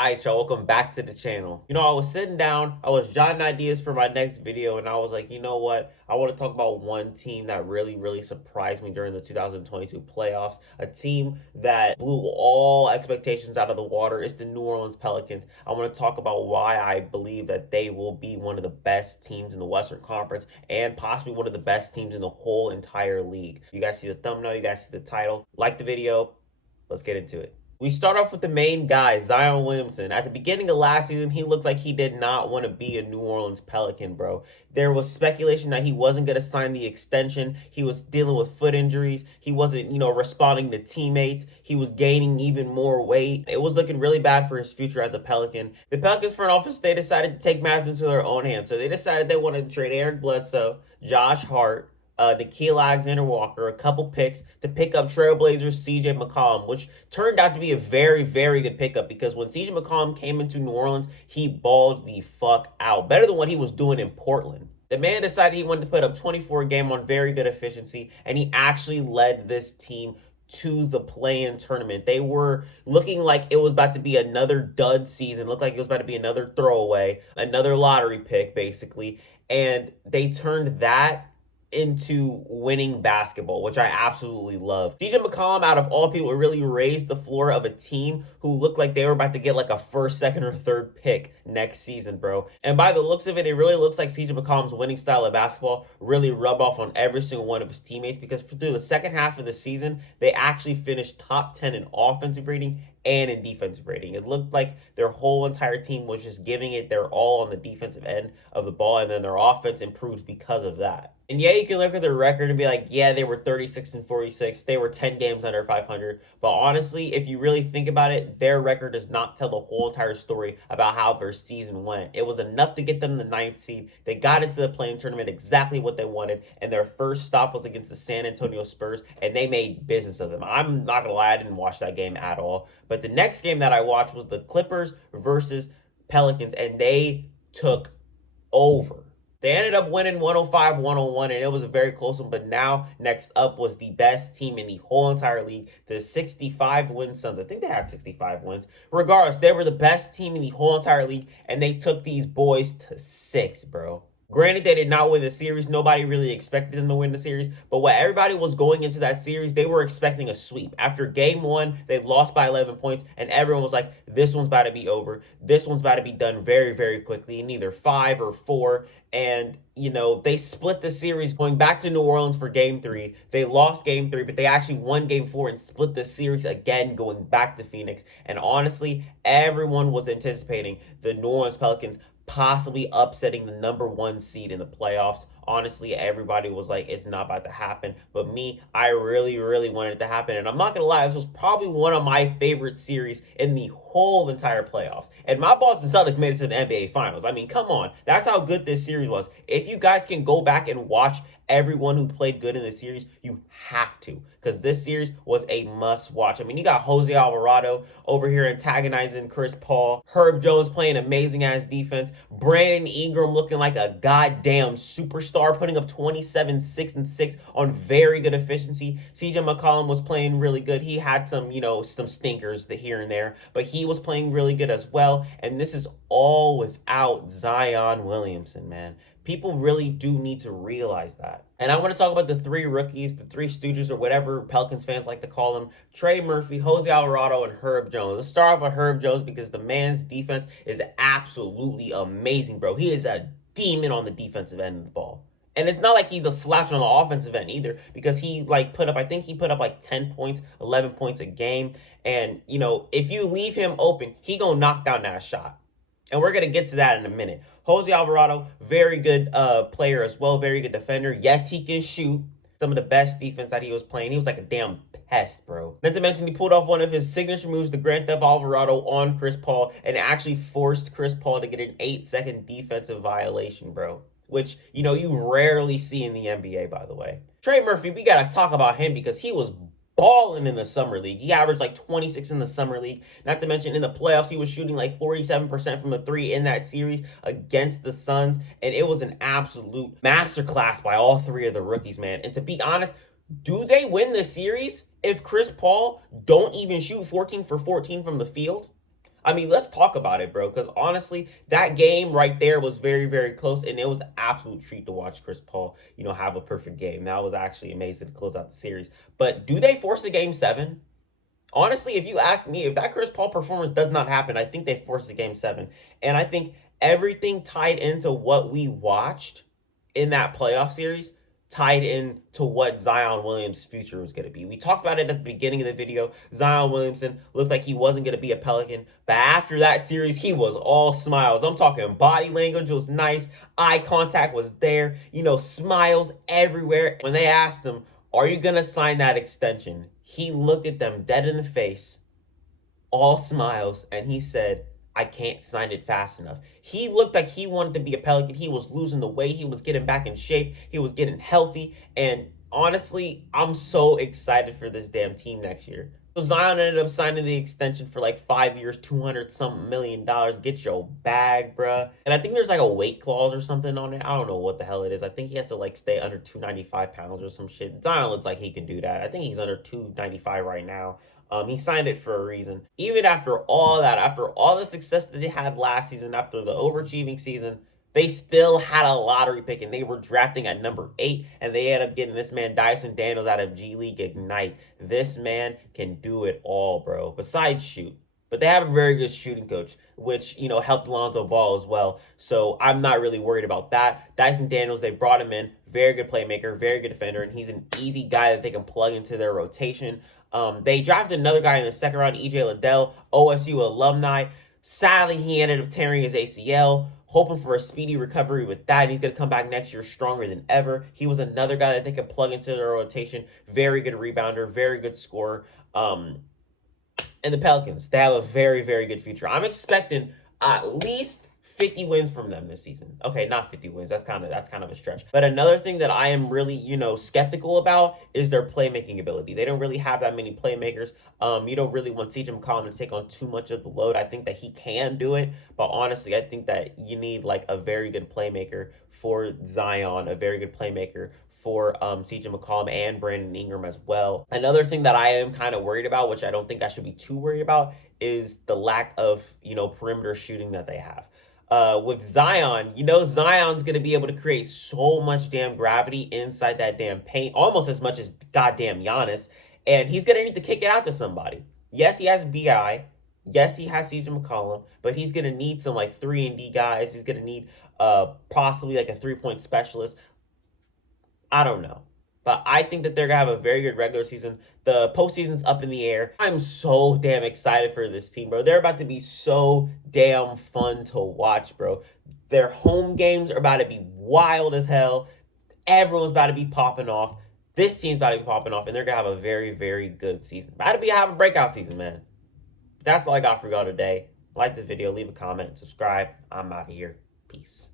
Alright, y'all, welcome back to the channel. I was sitting down, I was jotting ideas for my next video, and I was like, you know what? I want to talk about one team that really surprised me during the 2022 playoffs. A team that blew all expectations out of the water. It's the New Orleans Pelicans. I want to talk about why I believe that they will be one of the best teams in the Western Conference and possibly one of the best teams in the whole entire league. You guys see the thumbnail, you guys see the title. Like the video, let's get into it. We start off with the main guy, Zion Williamson. At the beginning of last season, he looked like he did not want to be a New Orleans Pelican, bro. There was speculation that he wasn't going to sign the extension. He was dealing with foot injuries. He wasn't, responding to teammates. He was gaining even more weight. It was looking really bad for his future as a Pelican. The Pelicans front office, they decided to take matters into their own hands. So they decided they wanted to trade Eric Bledsoe, Josh Hart, Nickeil Alexander-Walker, a couple picks to pick up Trailblazers CJ McCollum, which turned out to be a very good pickup because when CJ McCollum came into New Orleans, he balled the fuck out. Better than what he was doing in Portland. The man decided he wanted to put up 24 a game on very good efficiency, and he actually led this team to the play-in tournament. They were looking like it was about to be another dud season, looked like it was about to be another throwaway, another lottery pick, basically, and they turned that into winning basketball, which I absolutely love. CJ McCollum, out of all people, really raised the floor of a team who looked like they were about to get like a first, second, or third pick next season, bro. And by the looks of it, it really looks like CJ McCollum's winning style of basketball really rubbed off on every single one of his teammates because through the second half of the season, they actually finished top 10 in offensive rating and in defensive rating. It looked like their whole entire team was just giving it their all on the defensive end of the ball, and then their offense improved because of that. And yeah, you can look at their record and be like, yeah, they were 36-46. They were 10 games under 500. But honestly, if you really think about it, their record does not tell the whole entire story about how their season went. It was enough to get them the 9th seed. They got into the play-in tournament exactly what they wanted. And their first stop was against the San Antonio Spurs. And they made business of them. I'm not going to lie, I didn't watch that game at all. But the next game that I watched was the Clippers versus Pelicans. And they took over. They ended up winning 105-101, and it was a very close one. But now, next up was the best team in the whole entire league, the 65-win Suns. I think they had 65 wins. Regardless, they were the best team in the whole entire league, and they took these boys to 6, bro. Granted, they did not win the series. Nobody really expected them to win the series. But what everybody was going into that series, they were expecting a sweep. After game 1, they lost by 11 points. And everyone was like, this one's about to be over. This one's about to be done very quickly in either 5 or 4. And, they split the series going back to New Orleans for game 3. They lost game 3, but they actually won game 4 and split the series again going back to Phoenix. And honestly, everyone was anticipating the New Orleans Pelicans possibly upsetting the #1 seed in the playoffs. Honestly, everybody was like, it's not about to happen. But me, I really wanted it to happen. And I'm not going to lie, this was probably one of my favorite series in the whole entire playoffs. And my Boston Celtics made it to the NBA Finals. I mean, come on. That's how good this series was. If you guys can go back and watch everyone who played good in the series, you have to, because this series was a must watch. I mean, you got Josie Alvarado over here antagonizing Chris Paul, Herb Jones playing amazing ass defense, Brandon Ingram looking like a goddamn superstar, putting up 27, 6, and 6 on very good efficiency. CJ McCollum was playing really good. He had some, some stinkers here and there, but he was playing really good as well. And this is all without Zion Williamson, man. People really do need to realize that. And I want to talk about the 3 rookies, the 3 stooges, or whatever Pelicans fans like to call them: Trey Murphy, Josie Alvarado, and Herb Jones. Let's start off with Herb Jones because the man's defense is absolutely amazing, bro. He is a demon on the defensive end of the ball. And it's not like he's a slouch on the offensive end either, because he I think he put up like 10 points, 11 points a game. And, if you leave him open, he gonna knock down that shot. And we're going to get to that in a minute. Josie Alvarado, very good player as well. Very good defender. Yes, he can shoot. Some of the best defense that he was playing. He was like a damn pest, bro. Not to mention, he pulled off one of his signature moves, the Grand Theft Alvarado, on Chris Paul, and actually forced Chris Paul to get an 8-second defensive violation, bro. Which, you rarely see in the NBA, by the way. Trey Murphy, we got to talk about him because he was balling in the summer league. He averaged like 26 in the summer league. Not to mention, in the playoffs, he was shooting like 47% from the 3 in that series against the Suns. And it was an absolute masterclass by all 3 of the rookies, man. And to be honest, do they win the series if Chris Paul don't even shoot 14 for 14 from the field? I mean, let's talk about it, bro, because honestly, that game right there was very, very close, and it was an absolute treat to watch Chris Paul, have a perfect game. That was actually amazing to close out the series. But do they force a game seven? Honestly, if you ask me, if that Chris Paul performance does not happen, I think they force the game seven. And I think everything tied into what we watched in that playoff series tied into what Zion Williams' future was going to be. We talked about it at the beginning of the video. Zion Williamson looked like he wasn't going to be a Pelican, but after that series, he was all smiles. I'm talking body language was nice, eye contact was there, smiles everywhere. When they asked him, are you going to sign that extension? He looked at them dead in the face, all smiles, and he said, I can't sign it fast enough. He looked like he wanted to be a Pelican. He was losing the weight. He was getting back in shape. He was getting healthy. And honestly, I'm so excited for this damn team next year. So Zion ended up signing the extension for like 5 years, 200-something million. Get your bag, bruh. And I think there's like a weight clause or something on it. I don't know what the hell it is. I think he has to like stay under 295 pounds or some shit. Zion looks like he can do that. I think he's under 295 right now. He signed it for a reason. Even after all that, after all the success that they had last season, after the overachieving season, they still had a lottery pick, and they were drafting at number 8, and they ended up getting this man Dyson Daniels out of G League Ignite. This man can do it all, bro, besides shoot. But they have a very good shooting coach, which, helped Lonzo Ball as well. So I'm not really worried about that. Dyson Daniels, they brought him in. Very good playmaker, very good defender, and he's an easy guy that they can plug into their rotation. They drafted another guy in the second round, EJ Liddell, OSU alumni. Sadly, he ended up tearing his ACL. Hoping for a speedy recovery with that. And he's going to come back next year stronger than ever. He was another guy that they could plug into their rotation. Very good rebounder, very good scorer. And the Pelicans, they have a very, very good future. I'm expecting at least 50 wins from them this season. Okay, not 50 wins. That's kind of a stretch. But another thing that I am really, skeptical about is their playmaking ability. They don't really have that many playmakers. You don't really want CJ McCollum to take on too much of the load. I think that he can do it, but honestly, I think that you need like a very good playmaker for Zion, a very good playmaker for CJ McCollum and Brandon Ingram as well. Another thing that I am kind of worried about, which I don't think I should be too worried about, is the lack of, perimeter shooting that they have. With Zion, Zion's going to be able to create so much damn gravity inside that damn paint, almost as much as goddamn Giannis, and he's going to need to kick it out to somebody. Yes, he has BI. Yes, he has CJ McCollum, but he's going to need some like 3-and-D guys. He's going to need possibly like a 3-point specialist. I don't know. But I think that they're going to have a very good regular season. The postseason's up in the air. I'm so damn excited for this team, bro. They're about to be so damn fun to watch, bro. Their home games are about to be wild as hell. Everyone's about to be popping off. This team's about to be popping off, and they're going to have a very, very good season. About to have a breakout season, man. That's all I got for y'all today. Like this video, leave a comment, subscribe. I'm out of here. Peace.